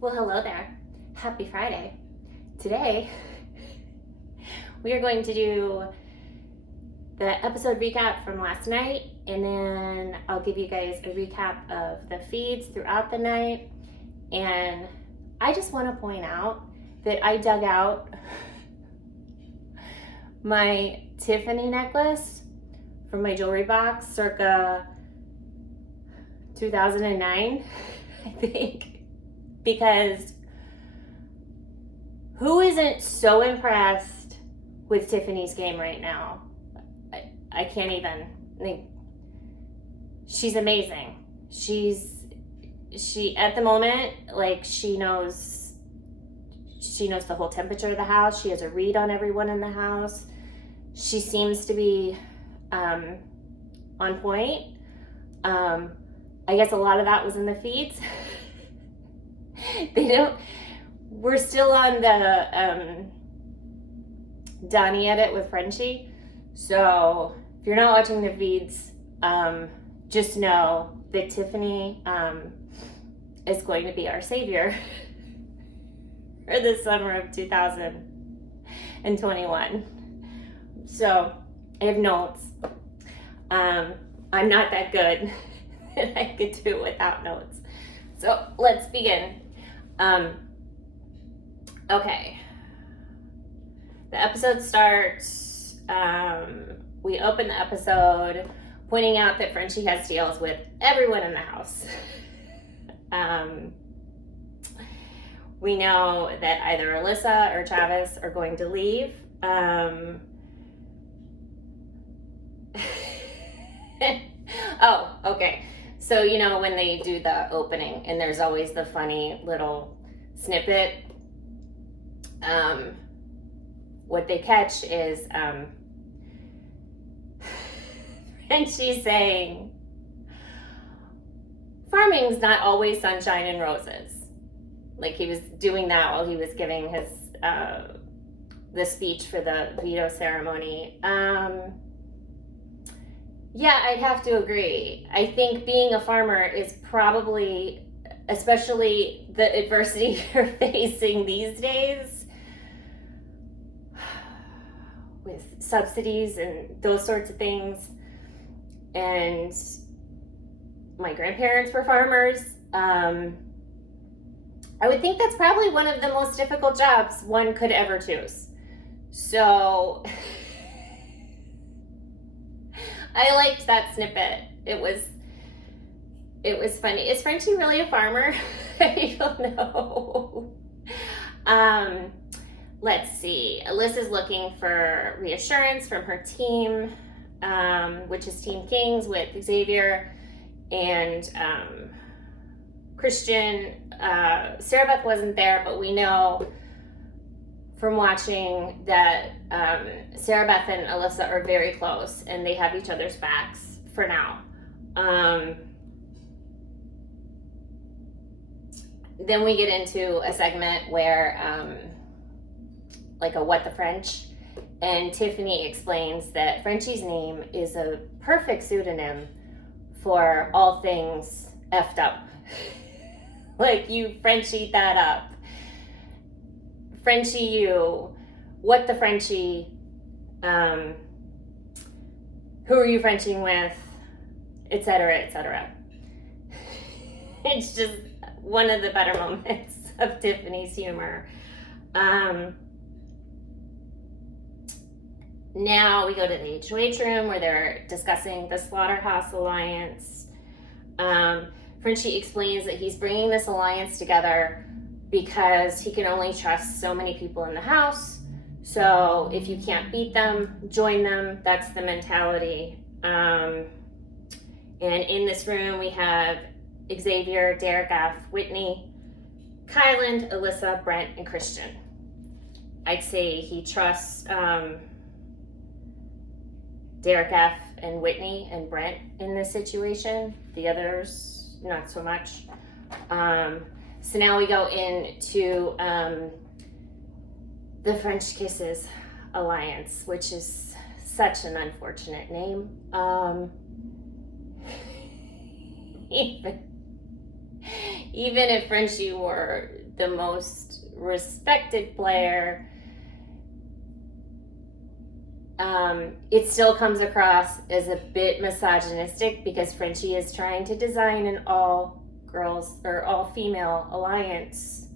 Well, hello there. Happy Friday. Today, we are going to do the episode recap from last night, and then I'll give you guys a recap of the feeds throughout the night. And I just want to point out that I dug out my Tiffany necklace from my jewelry box circa 2009, I think. Because who isn't so impressed with Tiffany's game right now? I can't even think. She's amazing. She at the moment, like, she knows the whole temperature of the house. She has a read on everyone in the house. She seems to be on point. I guess a lot of that was in the feeds. We're still on the Donnie edit with Frenchie. So if you're not watching the feeds, just know that Tiffany is going to be our savior for the summer of 2021. So I have notes. I'm not that good that I could do it without notes. So let's begin. Okay. The episode starts. We open the episode pointing out that Frenchie has deals with everyone in the house. We know that either Alyssa or Travis are going to leave. Oh, okay. So, you know, when they do the opening and there's always the funny little snippet, what they catch is Frenchie saying, farming's not always sunshine and roses. Like, he was doing that while he was giving his the speech for the veto ceremony. Yeah, I'd have to agree. I think being a farmer is probably, especially the adversity you're facing these days with subsidies and those sorts of things. And my grandparents were farmers. I would think that's probably one of the most difficult jobs one could ever choose. So I liked that snippet. It was funny. Is Frenchie really a farmer? I don't know. Let's see. Alyssa's looking for reassurance from her team, which is Team Kings with Xavier and Christian. Sarah Beth wasn't there, but we know from watching that Sarah Beth and Alyssa are very close and they have each other's backs for now. Then we get into a segment where like a what the French, and Tiffany explains that Frenchie's name is a perfect pseudonym for all things effed up. Like, you Frenchie that up. Frenchie you, what the Frenchie, who are you Frenching with, etc., etc. It's just one of the better moments of Tiffany's humor. Now we go to the HOH room where they're discussing the Slaughterhouse Alliance. Frenchie explains that he's bringing this alliance together because he can only trust so many people in the house. So if you can't beat them, join them. That's the mentality. And in this room, we have Xavier, Derek F., Whitney, Kyland, Alyssa, Brent, and Christian. I'd say he trusts Derek F. and Whitney and Brent in this situation. The others, not so much. So now we go into the French Kisses Alliance, which is such an unfortunate name. even if Frenchie were the most respected player, it still comes across as a bit misogynistic because Frenchie is trying to design an all girls or all female alliance.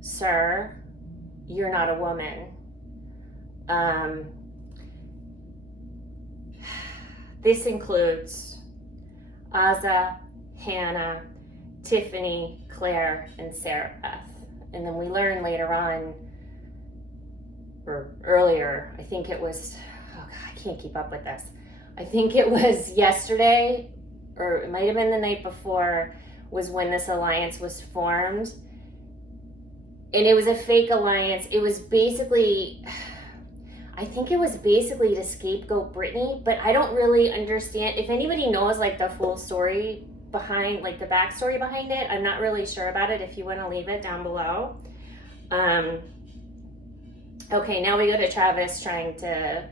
Sir, you're not a woman. This includes Azah, Hannah, Tiffany, Claire, and Sarah Beth. And then we learn later on, or earlier, I think it was, oh God, I can't keep up with this. I think it was yesterday, or it might have been the night before, was when this alliance was formed. And it was a fake alliance. It was basically, I think it was basically to scapegoat Britney, but I don't really understand. If anybody knows like the full story behind, like the backstory behind it, I'm not really sure about it. If you want to leave it down below. Okay, now we go to Travis trying to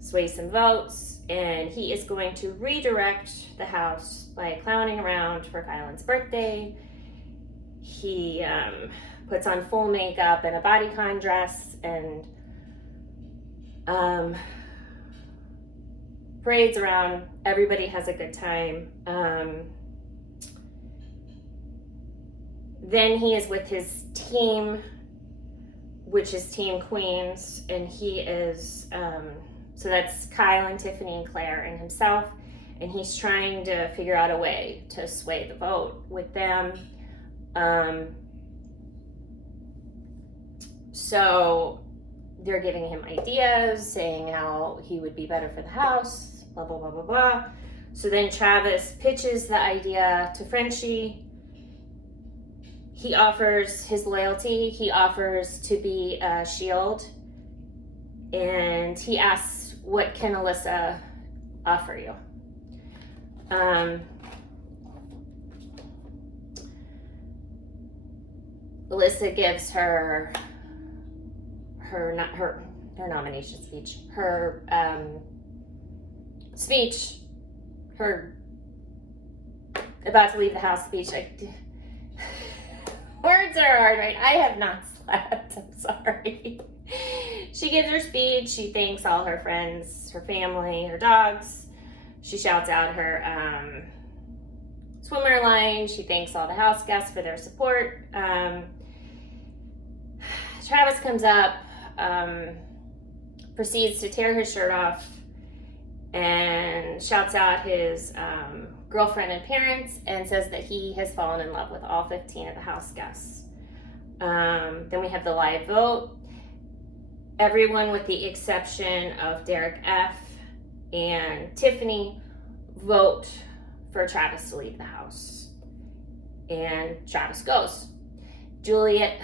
sway some votes, and he is going to redirect the House by clowning around for Kylan's birthday. He puts on full makeup and a bodycon dress and parades around. Everybody has a good time. Then he is with his team, which is Team Queens, and he is, so that's Kylan, Tiffany, and Claire, and himself, and he's trying to figure out a way to sway the vote with them. So they're giving him ideas, saying how he would be better for the House, blah, blah, blah, blah, blah. So then Travis pitches the idea to Frenchie. He offers his loyalty. He offers to be a shield. And he asks, what can Alyssa offer you? Alyssa gives her nomination speech, her speech, her about to leave the house speech. Words are hard, right? I have not slept. I'm sorry. She gives her speech. She thanks all her friends, her family, her dogs. She shouts out her swimmer line. She thanks all the house guests for their support. Travis comes up, proceeds to tear his shirt off and shouts out his girlfriend and parents and says that he has fallen in love with all 15 of the house guests. Then we have the live vote. Everyone with the exception of Derek F. and Tiffany vote for Travis to leave the house. And Travis goes. Julia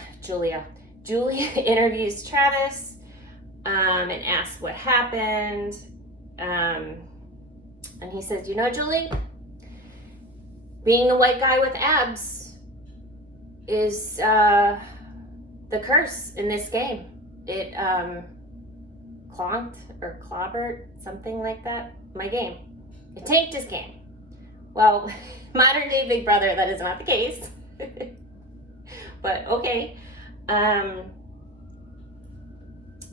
interviews Travis and asks what happened. And he says, you know, Julie, being the white guy with abs is the curse in this game. It clonked or clobbered, something like that, my game. It tanked his game. Well, modern day Big Brother, that is not the case. But okay. And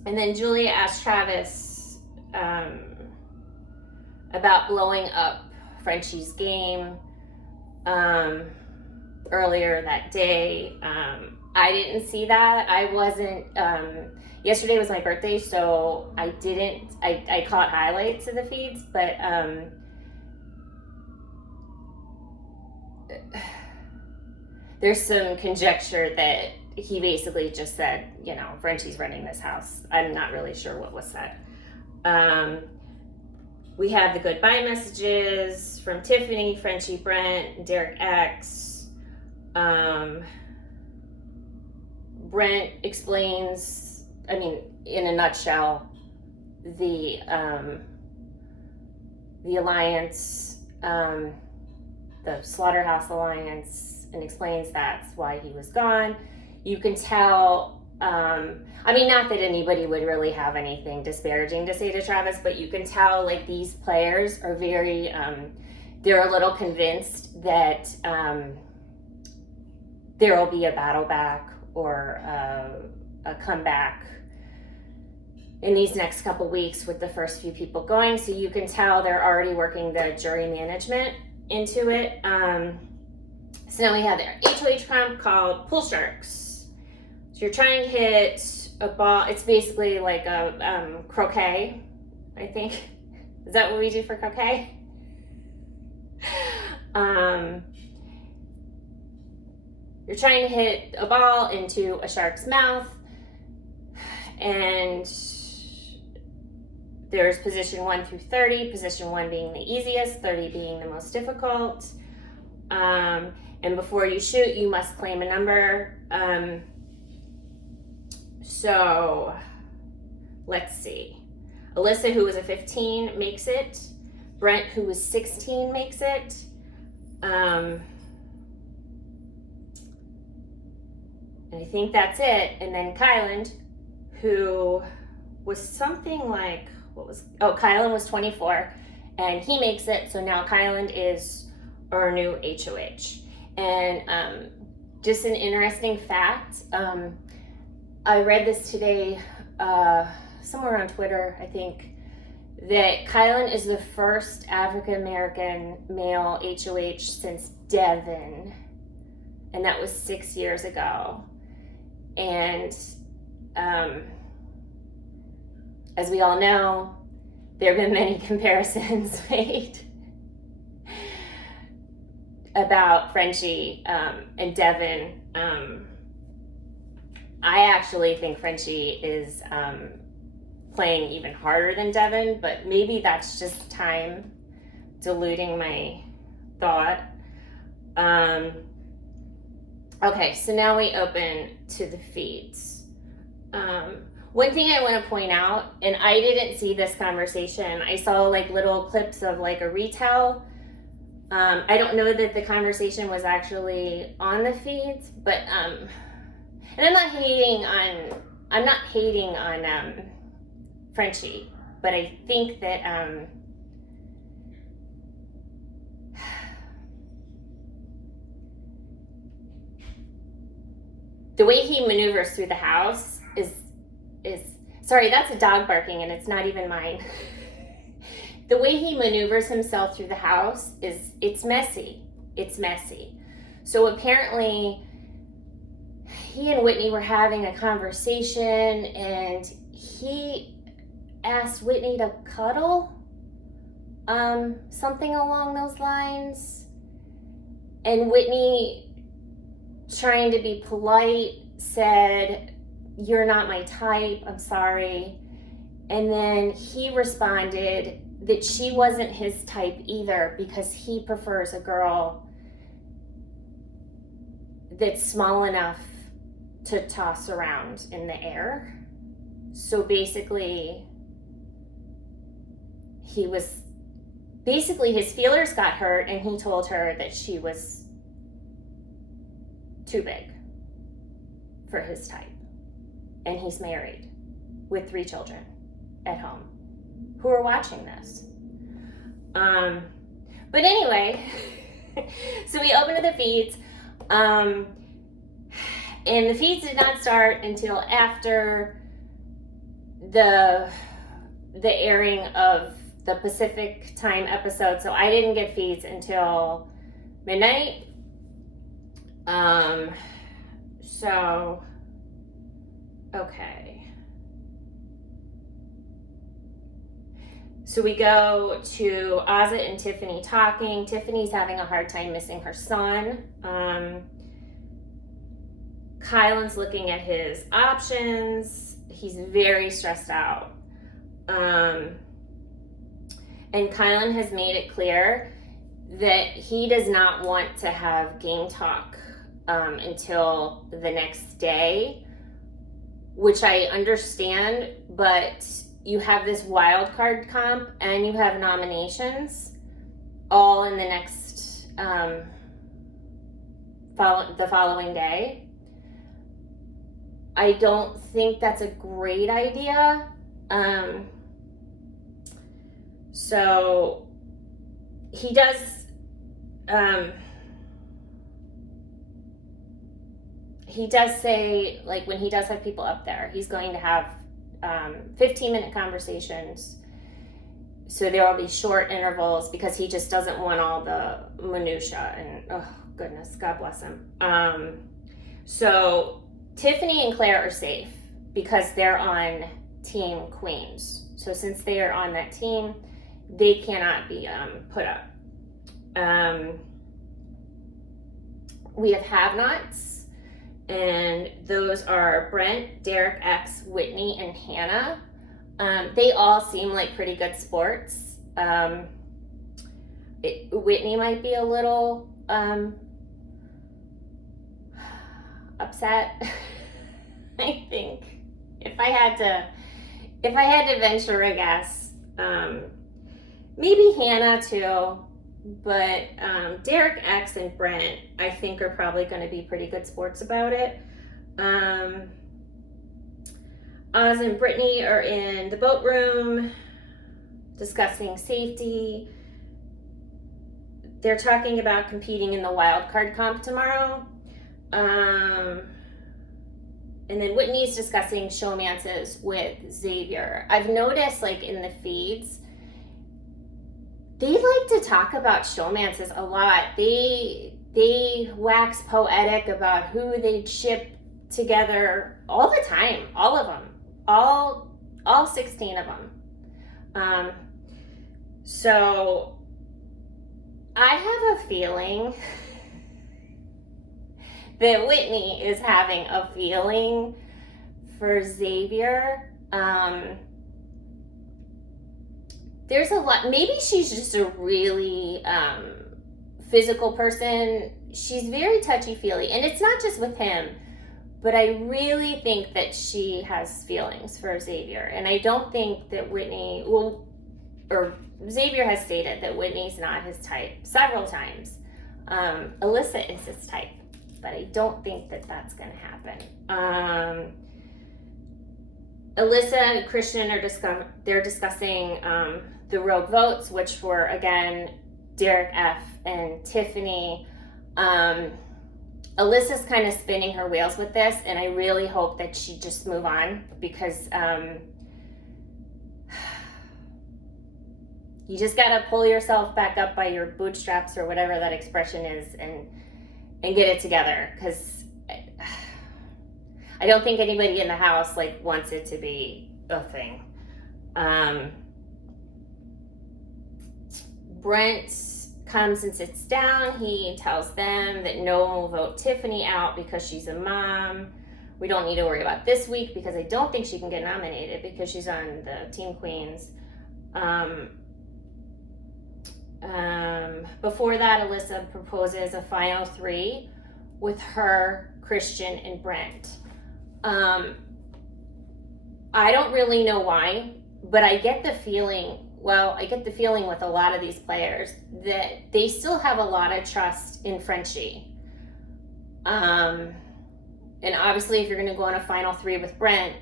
then Julia asked Travis about blowing up Frenchie's game earlier that day. I didn't see that. I wasn't, yesterday was my birthday, so I caught highlights of the feeds, but there's some conjecture that he basically just said, you know, Frenchie's running this house. I'm not really sure what was said. We have the goodbye messages from Tiffany, Frenchie, Brent, Derek X. Brent explains, I mean, in a nutshell, the alliance, the Slaughterhouse Alliance, and explains that's why he was gone. You can tell I mean, not that anybody would really have anything disparaging to say to Travis, but you can tell like these players are very, they're a little convinced that there will be a battle back or a comeback in these next couple weeks with the first few people going. So you can tell they're already working the jury management into it. So now we have their HOH comp called Pool Sharks. So you're trying to hit a ball. It's basically like a croquet, I think. Is that what we do for croquet? You're trying to hit a ball into a shark's mouth, and there's position 1 through 30, position 1 being the easiest, 30 being the most difficult. And before you shoot, you must claim a number. So let's see. Alyssa, who was a 15, makes it. Brent, who was 16, makes it. And I think that's it. And then Kylan, who was something like, Kylan was 24, and he makes it. So now Kylan is our new HOH. And just an interesting fact, I read this today somewhere on Twitter, I think, that Kylan is the first African-American male HOH since Devin, and that was 6 years ago. And as we all know, there have been many comparisons made about Frenchie and Devin. I actually think Frenchie is playing even harder than Devin, but maybe that's just time diluting my thought. Okay, so now we open to the feeds. One thing I want to point out, and I didn't see this conversation, I saw like little clips of like a retell. I don't know that the conversation was actually on the feeds, but and I'm not hating on Frenchie, but I think that the way he maneuvers through the house is sorry, that's a dog barking and it's not even mine. The way he maneuvers himself through the house it's messy. It's messy. So apparently he and Whitney were having a conversation and he asked Whitney to cuddle, something along those lines. And Whitney, trying to be polite, said, "You're not my type, I'm sorry." And then he responded that she wasn't his type either because he prefers a girl that's small enough to toss around in the air. So basically, his feelers got hurt and he told her that she was too big for his type. And he's married with 3 children at home who are watching this. But anyway, so we open to the feeds. And the feeds did not start until after the airing of the Pacific time episode. So I didn't get feeds until midnight. So, okay. So we go to Ozzy and Tiffany talking. Tiffany's having a hard time missing her son. Kylan's looking at his options. He's very stressed out. And Kylan has made it clear that he does not want to have game talk until the next day, which I understand, but you have this wild card comp and you have nominations all in the next the following day. I don't think that's a great idea. So he does, say, like, when he does have people up there, he's going to have 15-minute conversations. So there will be short intervals because he just doesn't want all the minutia. And oh goodness, God bless him. So Tiffany and Claire are safe because they're on Team Queens. So since they are on that team, they cannot be put up. We have nots, and those are Brent, Derek X, Whitney, and Hannah. They all seem like pretty good sports. Whitney might be a little upset. I think if I had to venture a guess, maybe Hannah too, but Derek X and Brent, I think, are probably going to be pretty good sports about it. Oz and Brittany are in the boat room discussing safety. They're talking about competing in the wild card comp tomorrow. And then Whitney's discussing showmances with Xavier. I've noticed, like, in the feeds, they like to talk about showmances a lot. They wax poetic about who they'd ship together all the time. All of them. All 16 of them. So I have a feeling that Whitney is having a feeling for Xavier. There's a lot. Maybe she's just a really physical person. She's very touchy-feely, and it's not just with him. But I really think that she has feelings for Xavier. And I don't think that Whitney, or Xavier has stated that Whitney's not his type several times. Alyssa is his type, but I don't think that that's going to happen. Alyssa and Christian are discussing the rogue votes, which were, again, Derek F. and Tiffany. Alyssa's kind of spinning her wheels with this, and I really hope that she just move on, because you just got to pull yourself back up by your bootstraps, or whatever that expression is, and get it together, because I don't think anybody in the house, like, wants it to be a thing. Brent comes and sits down. He tells them that no one will vote Tiffany out because she's a mom. We don't need to worry about this week because I don't think she can get nominated because she's on the Team Queens. Before that, Alyssa proposes a final 3 with her, Christian, and Brent. I don't really know why, but I get the feeling with a lot of these players that they still have a lot of trust in Frenchie. And obviously, if you're going to go on a final 3 with Brent,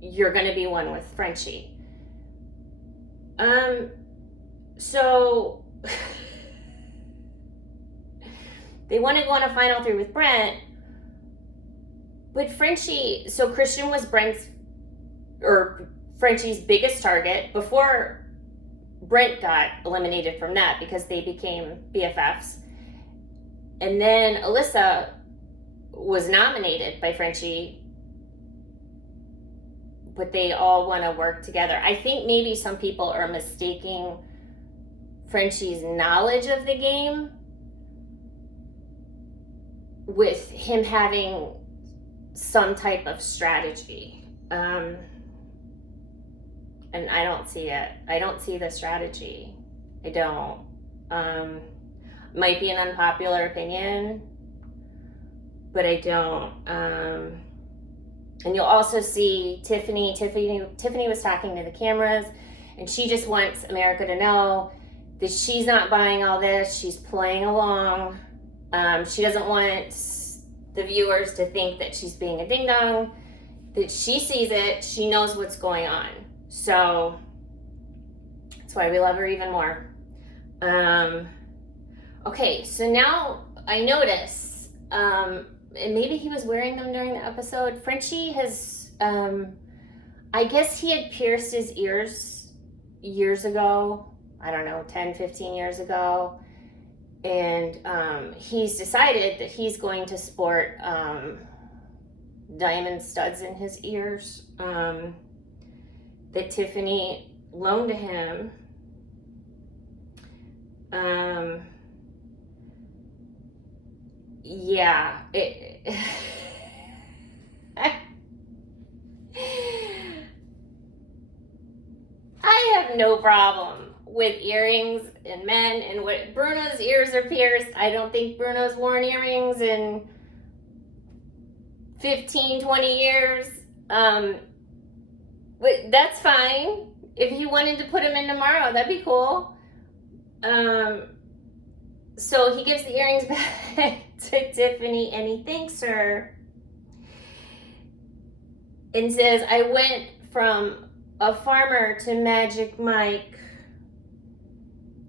you're going to be one with Frenchie. So they want to go on a final 3 with Brent, but Frenchie, so Christian was Frenchie's biggest target before Brent got eliminated from that because they became BFFs. And then Alyssa was nominated by Frenchie, but they all want to work together. I think maybe some people are mistaking Frenchie's knowledge of the game with him having some type of strategy. And I don't see it. I don't see the strategy. I don't. Might be an unpopular opinion, but I don't. And you'll also see Tiffany. Tiffany was talking to the cameras, and she just wants America to know that she's not buying all this. She's playing along. She doesn't want the viewers to think that she's being a ding dong, that she sees it, she knows what's going on. So that's why we love her even more. Okay, so now I notice, and maybe he was wearing them during the episode. Frenchie has, I guess he had pierced his ears years ago. I don't know, 10, 15 years ago. And he's decided that he's going to sport diamond studs in his ears that Tiffany loaned to him. Yeah, I have no problem with earrings in men, and what Bruno's ears are pierced. I don't think Bruno's worn earrings in 15, 20 years. But that's fine. If he wanted to put them in tomorrow, that'd be cool. So he gives the earrings back to Tiffany and he thanks her and says, I went from a farmer to Magic Mike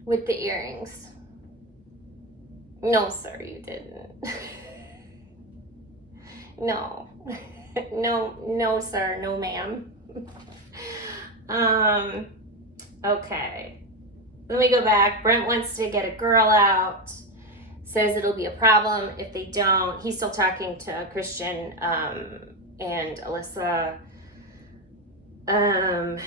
with the earrings. No, sir, you didn't. No. No, sir, no, ma'am. Okay. Let me go back. Brent wants to get a girl out. Says it'll be a problem if they don't. He's still talking to Christian and Alyssa. And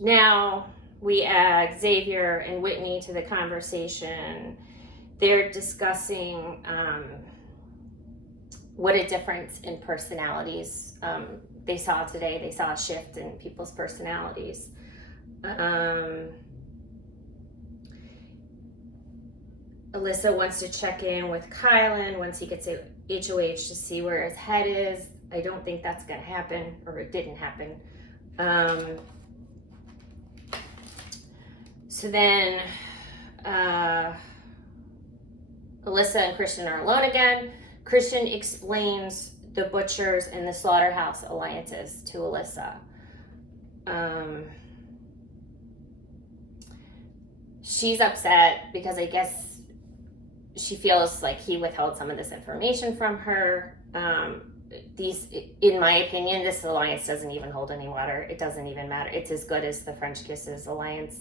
now we add Xavier and Whitney to the conversation. They're discussing what a difference in personalities they saw today. They saw a shift in people's personalities. Alyssa wants to check in with Kylan once he gets a HOH to see where his head is. I don't think that's going to happen, or it didn't happen. So then Alyssa and Christian are alone again. Christian explains the Butchers and the Slaughterhouse alliances to Alyssa. She's upset because I guess she feels like he withheld some of this information from her. In my opinion, this alliance doesn't even hold any water. It doesn't even matter. It's as good as the French Kisses alliance,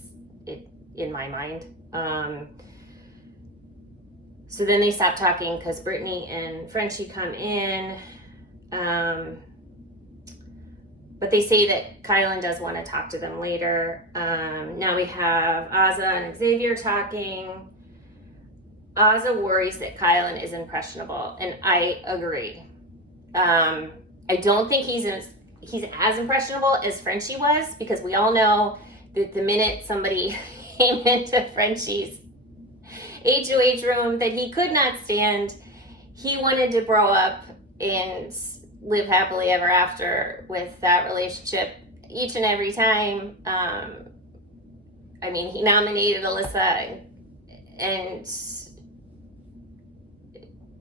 in my mind. So then they stop talking because Brittany and Frenchie come in. But they say that Kylan does want to talk to them later. Now we have Azah and Xavier talking. Azah worries that Kylan is impressionable, and I agree. I don't think he's as impressionable as Frenchie was, because we all know that the minute somebody came into Frenchie's HOH room that he could not stand, he wanted to grow up and live happily ever after with that relationship each and every time. I mean, he nominated Alyssa and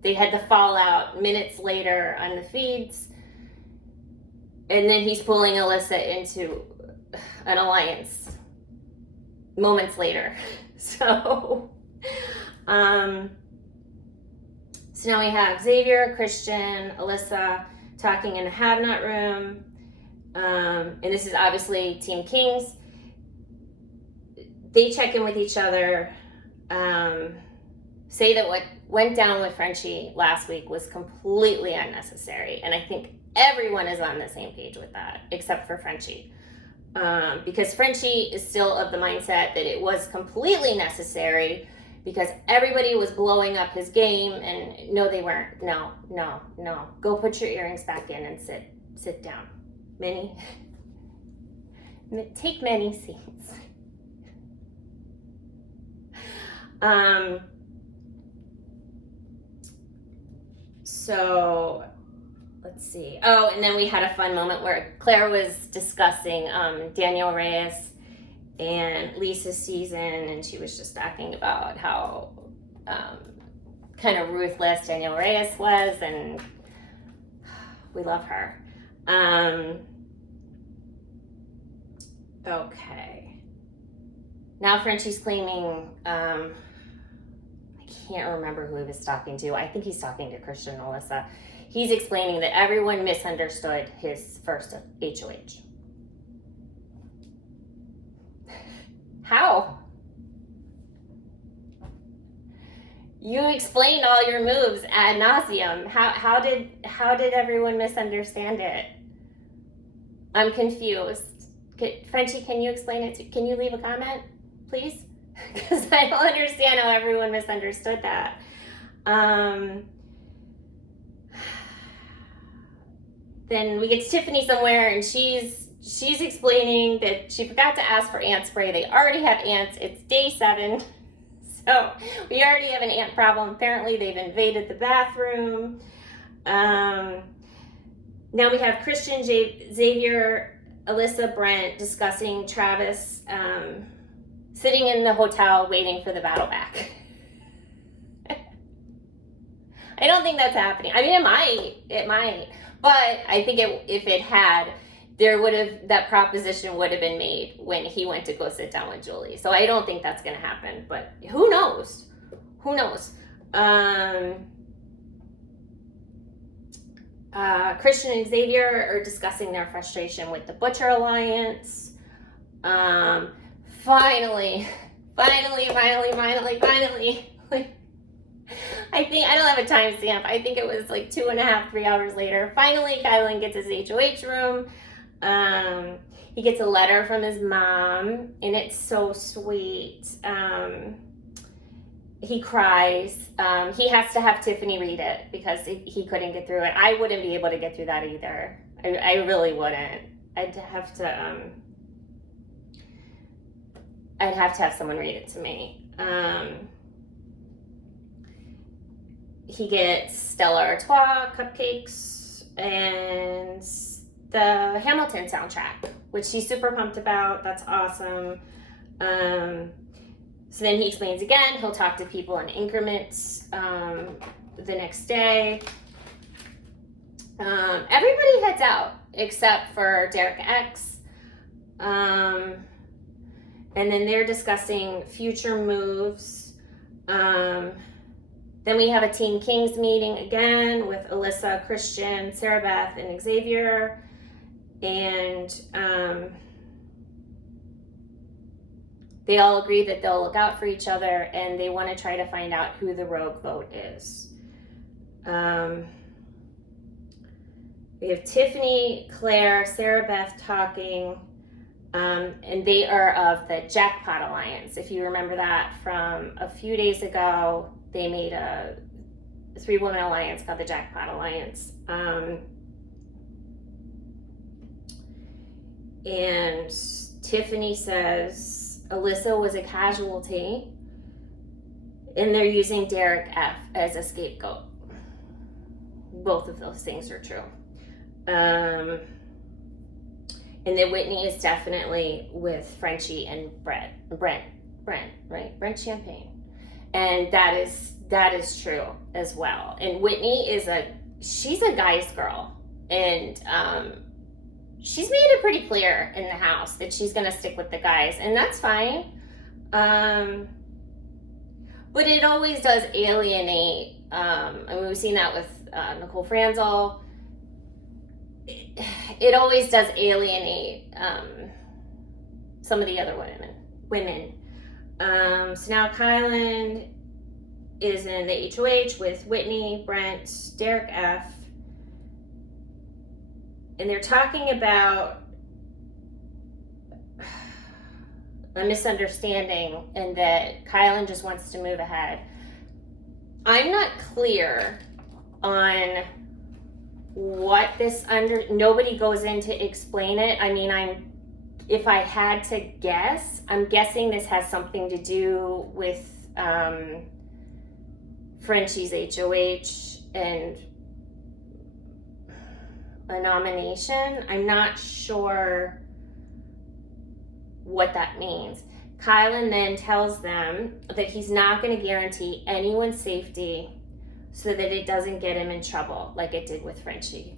they had the fallout minutes later on the feeds. And then he's pulling Alyssa into an alliance moments later. So now we have Xavier, Christian, Alyssa talking in the Have-Not room. And this is obviously Team Kings. They check in with each other, say that what went down with Frenchie last week was completely unnecessary. And I think everyone is on the same page with that, except for Frenchie. Because Frenchie is still of the mindset that it was completely necessary because everybody was blowing up his game, and no, they weren't. No. Go put your earrings back in and sit down. Take many seats. So let's see. Oh, and then we had a fun moment where Claire was discussing Daniel Reyes and Lisa sees in, and she was just talking about how kind of ruthless Danielle Reyes was, and we love her. Okay. Now Frenchie's claiming, I can't remember who he was talking to. I think he's talking to Christian and Alyssa. He's explaining that everyone misunderstood his first HOH. How? You explained all your moves ad nauseum. How did everyone misunderstand it? I'm confused. Frenchie, can you explain it? Can you leave a comment, please? Because I don't understand how everyone misunderstood that. Then we get to Tiffany somewhere, and she's explaining that she forgot to ask for ant spray. They already have ants. It's day 7. So we already have an ant problem. Apparently they've invaded the bathroom. Now we have Christian, Xavier, Alyssa, Brent discussing Travis sitting in the hotel waiting for the battle back. I don't think that's happening. I mean, it might, but I think if it had, that proposition would have been made when he went to go sit down with Julie. So I don't think that's going to happen, but who knows? Christian and Xavier are discussing their frustration with the Butcher Alliance. Finally. I think, I don't have a timestamp. I think it was like 2.5, 3 hours later. Finally, Kylan gets his HOH room. He gets a letter from his mom, and it's so sweet. He cries. He has to have Tiffany read it because he couldn't get through it. I wouldn't be able to get through that either. I really wouldn't. I'd have to have someone read it to me. He gets Stella Artois cupcakes and the Hamilton soundtrack, which he's super pumped about. That's awesome. So then he explains again. He'll talk to people in increments the next day. Everybody heads out except for Derek X. And then they're discussing future moves. Then we have a Team Kings meeting again with Alyssa, Christian, Sarah Beth, and Xavier. And they all agree that they'll look out for each other, and they want to try to find out who the rogue vote is. We have Tiffany, Claire, Sarah Beth talking, and they are of the Jackpot Alliance. If you remember that from a few days ago, they made a 3-woman alliance called the Jackpot Alliance. And Tiffany says Alyssa was a casualty, and they're using Derek F as a scapegoat. Both of those things are true. And then Whitney is definitely with Frenchie and Brent, right? Brent Champagne. And that is true as well. And Whitney she's a guy's girl. And she's made it pretty clear in the house that she's going to stick with the guys. And that's fine. But it always does alienate. I mean, we've seen that with Nicole Franzel. It always does alienate some of the other women. So now Kylan is in the HOH with Whitney, Brent, Derek F. And they're talking about a misunderstanding and that Kylan just wants to move ahead. I'm not clear on what this nobody goes in to explain it. I mean, if I had to guess, I'm guessing this has something to do with Frenchie's HOH and a nomination. I'm not sure what that means. Kylan then tells them that he's not going to guarantee anyone's safety so that it doesn't get him in trouble like it did with Frenchie.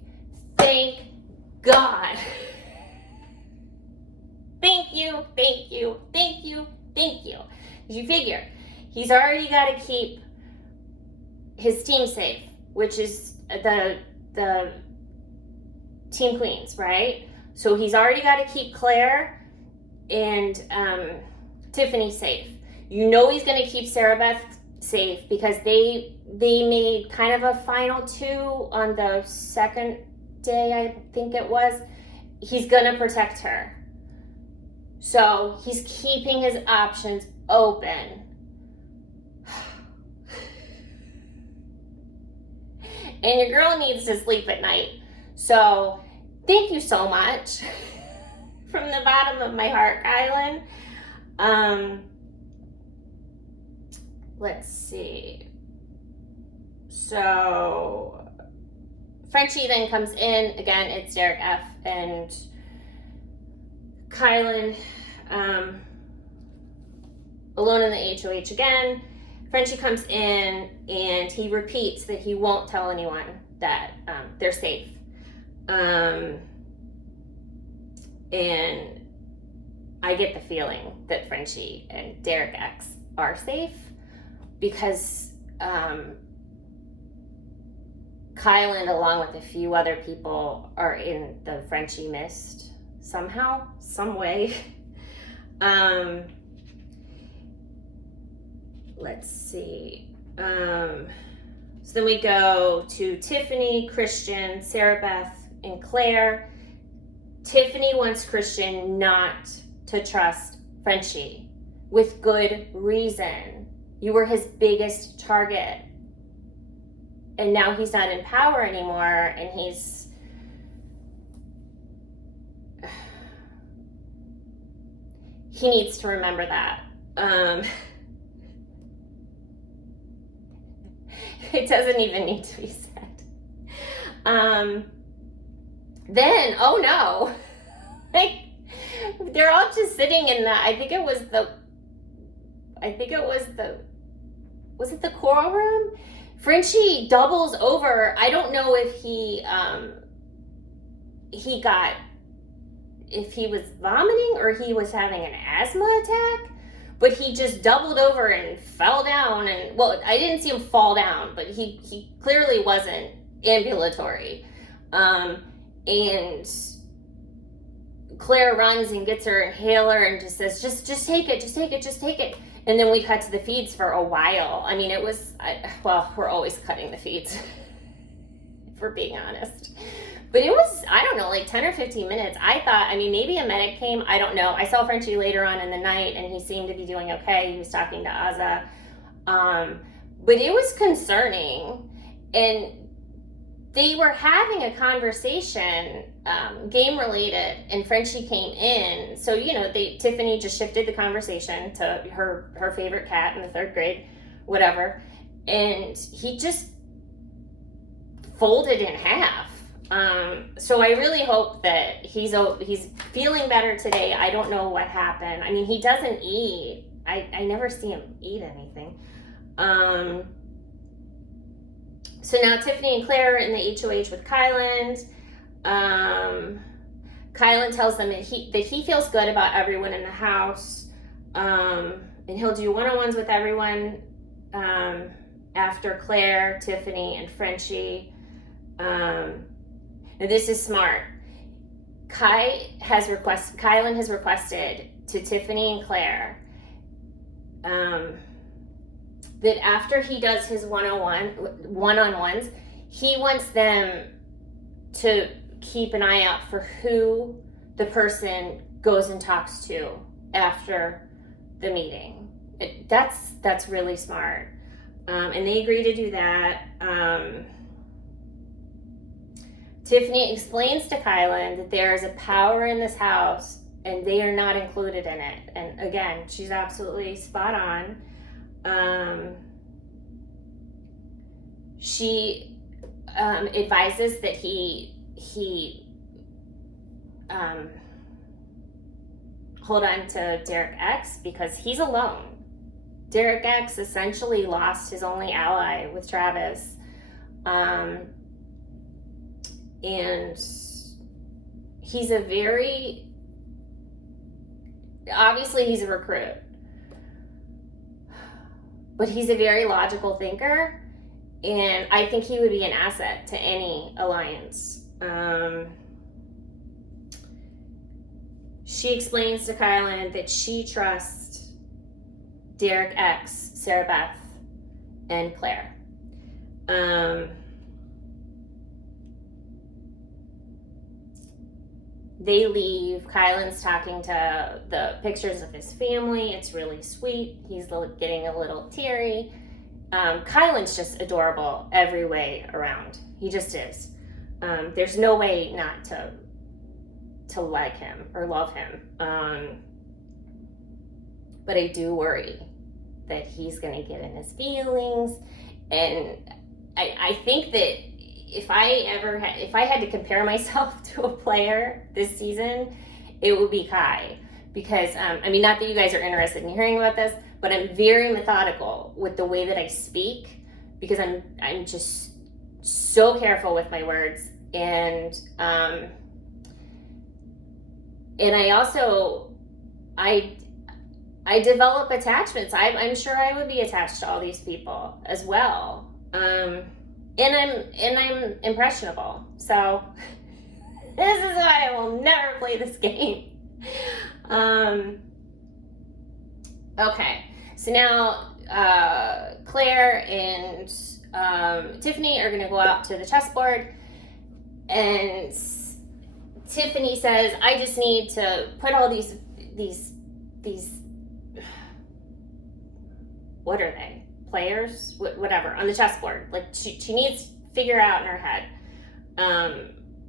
Thank God. Thank you, thank you, thank you, thank you. You figure he's already got to keep his team safe, which is the team queens, right? So he's already got to keep Claire and Tiffany safe. You know he's going to keep Sarah Beth safe because they made kind of a final two on the second day, I think it was. He's going to protect her. So he's keeping his options open. And your girl needs to sleep at night. So thank you so much from the bottom of my heart, Kylan. Let's see. So Frenchie then comes in. Again, it's Derek F. and Kylan alone in the HOH again. Frenchie comes in and he repeats that he won't tell anyone that they're safe. And I get the feeling that Frenchie and Derek X are safe because Kylan, along with a few other people, are in the Frenchie mist somehow, some way. Let's see. So then we go to Tiffany, Christian, Sarah Beth, and Claire. Tiffany wants Christian not to trust Frenchie with good reason. You were his biggest target. And now he's not in power anymore, and he needs to remember that. It doesn't even need to be said. Then, oh no, like they're all just sitting in the, was it the choral room? Frenchie doubles over. I don't know if if he was vomiting or he was having an asthma attack, but he just doubled over and fell down. And well, I didn't see him fall down, but he clearly wasn't ambulatory. And Claire runs and gets her inhaler and just says, just take it. And then we cut to the feeds for a while. I mean, it was, we're always cutting the feeds, if we're being honest. But it was, I don't know, like 10 or 15 minutes. I thought, I mean, maybe a medic came. I don't know. I saw Frenchie later on in the night, and he seemed to be doing okay. He was talking to Azza. But it was concerning. And they were having a conversation, game related, and Frenchie came in. So, Tiffany just shifted the conversation to her favorite cat in the 3rd grade, whatever. And he just folded in half. So I really hope that he's feeling better today. I don't know what happened. I mean, he doesn't eat. I never see him eat anything. So now Tiffany and Claire are in the HOH with Kylan. Kylan tells them that he feels good about everyone in the house. And he'll do one-on-ones with everyone after Claire, Tiffany, and Frenchie. Now this is smart. Kylan has requested to Tiffany and Claire that after he does his one-on-ones, he wants them to keep an eye out for who the person goes and talks to after the meeting. That's really smart. And they agree to do that. Tiffany explains to Kylan that there is a power in this house and they are not included in it. And again, she's absolutely spot on. She advises that he hold on to Derek X because he's alone. Derek X essentially lost his only ally with Travis. And he's obviously he's a recruit, but he's a very logical thinker, and I think he would be an asset to any alliance. She explains to Kyland that she trusts Derek X, Sarah Beth, and Claire. They leave. Kyland's talking to the pictures of his family. It's really sweet. He's getting a little teary. Kyland's just adorable every way around. He just is. There's no way not to like him or love him. But I do worry that he's going to get in his feelings. And I think that if I had to compare myself to a player this season, it would be Kai. Because, not that you guys are interested in hearing about this, but I'm very methodical with the way that I speak, because I'm just so careful with my words. And I also, I develop attachments. I'm sure I would be attached to all these people as well. And I'm impressionable. So this is why I will never play this game. Okay, so now Claire and Tiffany are gonna go out to the chessboard, and Tiffany says, I just need to put all these what are they? Players, whatever, on the chessboard. Like she needs to figure out in her head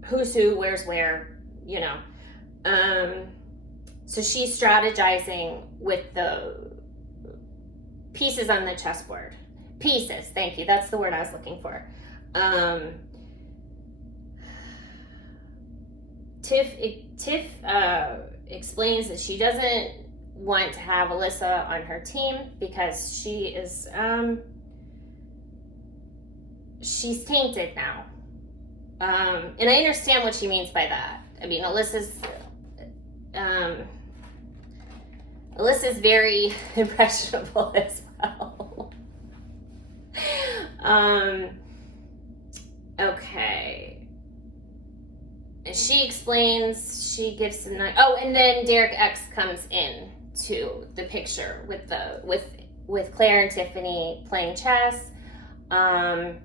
who's who, where's where, so she's strategizing with the pieces on the chessboard. Pieces, thank you, that's the word I was looking for. Tiff explains that she doesn't want to have Alyssa on her team because she is she's tainted now, and I understand what she means by that. I mean, Alyssa's very impressionable as well. Okay. And she explains, she gives some, and then Derek X comes in to the picture with Claire and Tiffany playing chess. And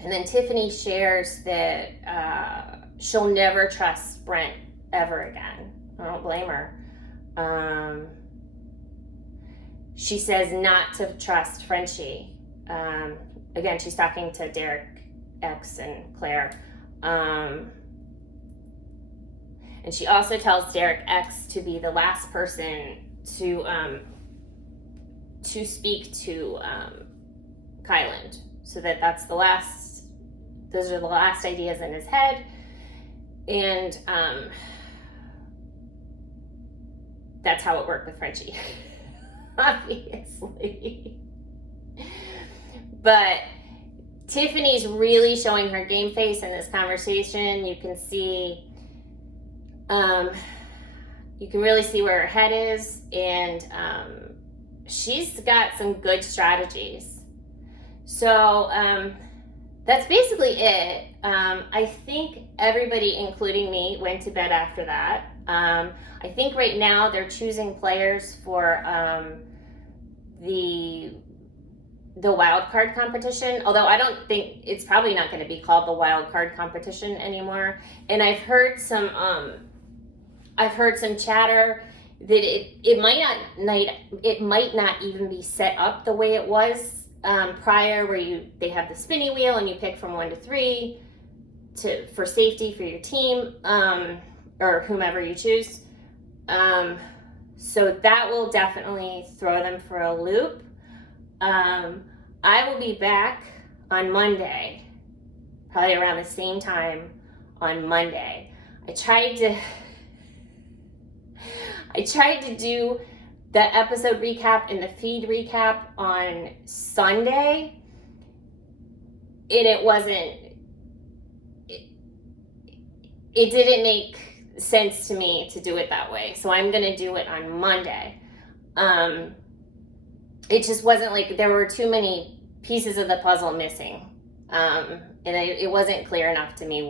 then Tiffany shares that she'll never trust Brent ever again. I don't blame her. She says not to trust Frenchie. Again, she's talking to Derek X and Claire. And she also tells Derek X to be the last person to speak to Kyland, so that's the last. Those are the last ideas in his head, and that's how it worked with Frenchie, obviously. But Tiffany's really showing her game face in this conversation. You can see. You can really see where her head is, and she's got some good strategies. So that's basically it. I think everybody, including me, went to bed after that. I think right now they're choosing players for the wild card competition, although I don't think it's probably not going to be called the wild card competition anymore. And I've heard some chatter that it might not even be set up the way it was prior, where they have the spinny wheel and you pick from 1 to 3 for safety for your team, or whomever you choose. So that will definitely throw them for a loop. I will be back on Monday, probably around the same time on Monday. I tried I tried to do the episode recap and the feed recap on Sunday, and it wasn't, it didn't make sense to me to do it that way. So I'm going to do it on Monday. It just wasn't like, there were too many pieces of the puzzle missing. And it wasn't clear enough to me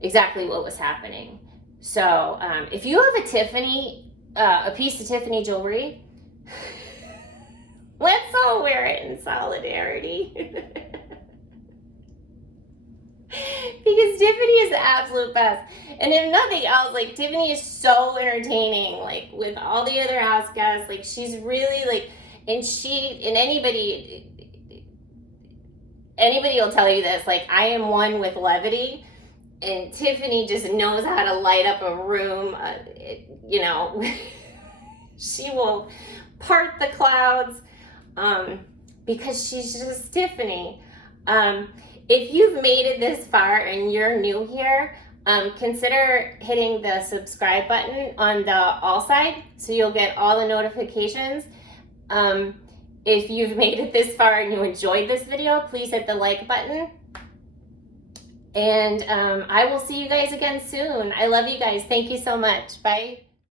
exactly what was happening. So if you have a piece of Tiffany jewelry, let's all wear it in solidarity. Because Tiffany is the absolute best. And if nothing else, like, Tiffany is so entertaining, like, with all the other house guests. Like, she's really, like, and anybody will tell you this, like, I am one with levity, and Tiffany just knows how to light up a room. You know, she will part the clouds, because she's just Tiffany. If you've made it this far and you're new here, consider hitting the subscribe button on the all side so you'll get all the notifications. If you've made it this far and you enjoyed this video, please hit the like button. And I will see you guys again soon. I love you guys. Thank you so much. Bye.